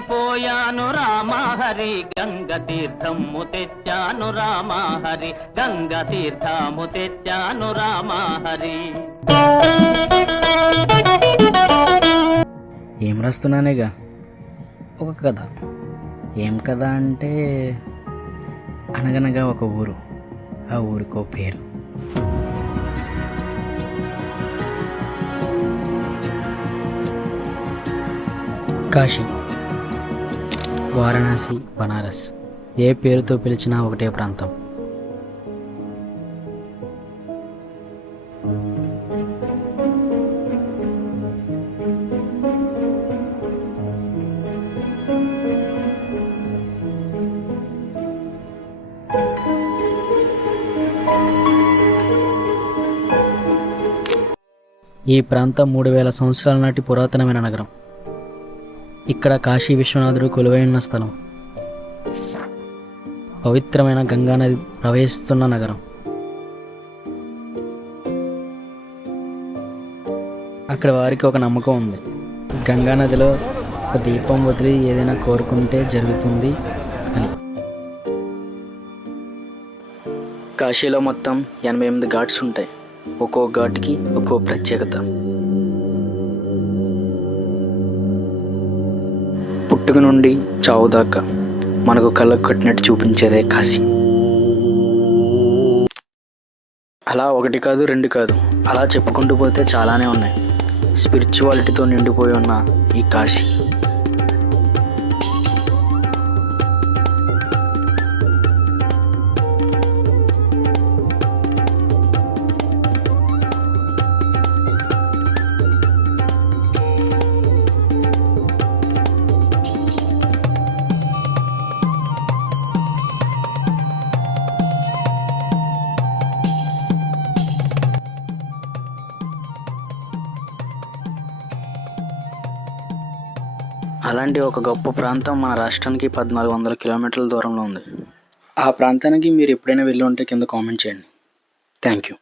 అయిపోయాను రామహరి గంగ తీర్థము తెచ్చాను రామహరి గంగ తీర్థము తెచ్చాను రామహరి. ఏం రాస్తున్నానేగా ఒక కథ. ఏం కథ అంటే అనగనగా ఒక ఊరు, ఆ ఊరికో పేరు. కాశీ, వారణాసి, బనారస్ ఏ పేరుతో పిలిచినా ఒకటే ప్రాంతం. ఈ ప్రాంతం 3000 సంవత్సరాల నాటి పురాతనమైన నగరం. ఇక్కడ కాశీ విశ్వనాథుడు కొలువై ఉన్న స్థలం. పవిత్రమైన గంగానది ప్రవహిస్తున్న నగరం. అక్కడ వారికి ఒక నమ్మకం ఉంది, గంగానదిలో ఒక దీపం వదిలి ఏదైనా కోరుకుంటే జరుగుతుంది అని. కాశీలో మొత్తం 88 ఘాట్స్ ఉంటాయి. ఒక్కో ఘాట్కి ఒక్కో ప్రత్యేకత. పుట్టుక నుండి చావు దాకా మనకు కళ్ళకు కట్టినట్టు చూపించేదే కాశీ. అలా ఒకటి కాదు, రెండు కాదు, అలా చెప్పుకుంటూ పోతే చాలానే ఉన్నాయి. స్పిరిచువాలిటీతో నిండిపోయి ఉన్న ఈ కాశీ అలాంటి ఒక గొప్ప ప్రాంతం మన రాష్ట్రానికి 1400 కిలోమీటర్ల దూరంలో ఉంది. ఆ ప్రాంతానికి మీరు ఎప్పుడైనా వెళ్ళి ఉంటే కింద కామెంట్ చేయండి. Thank you.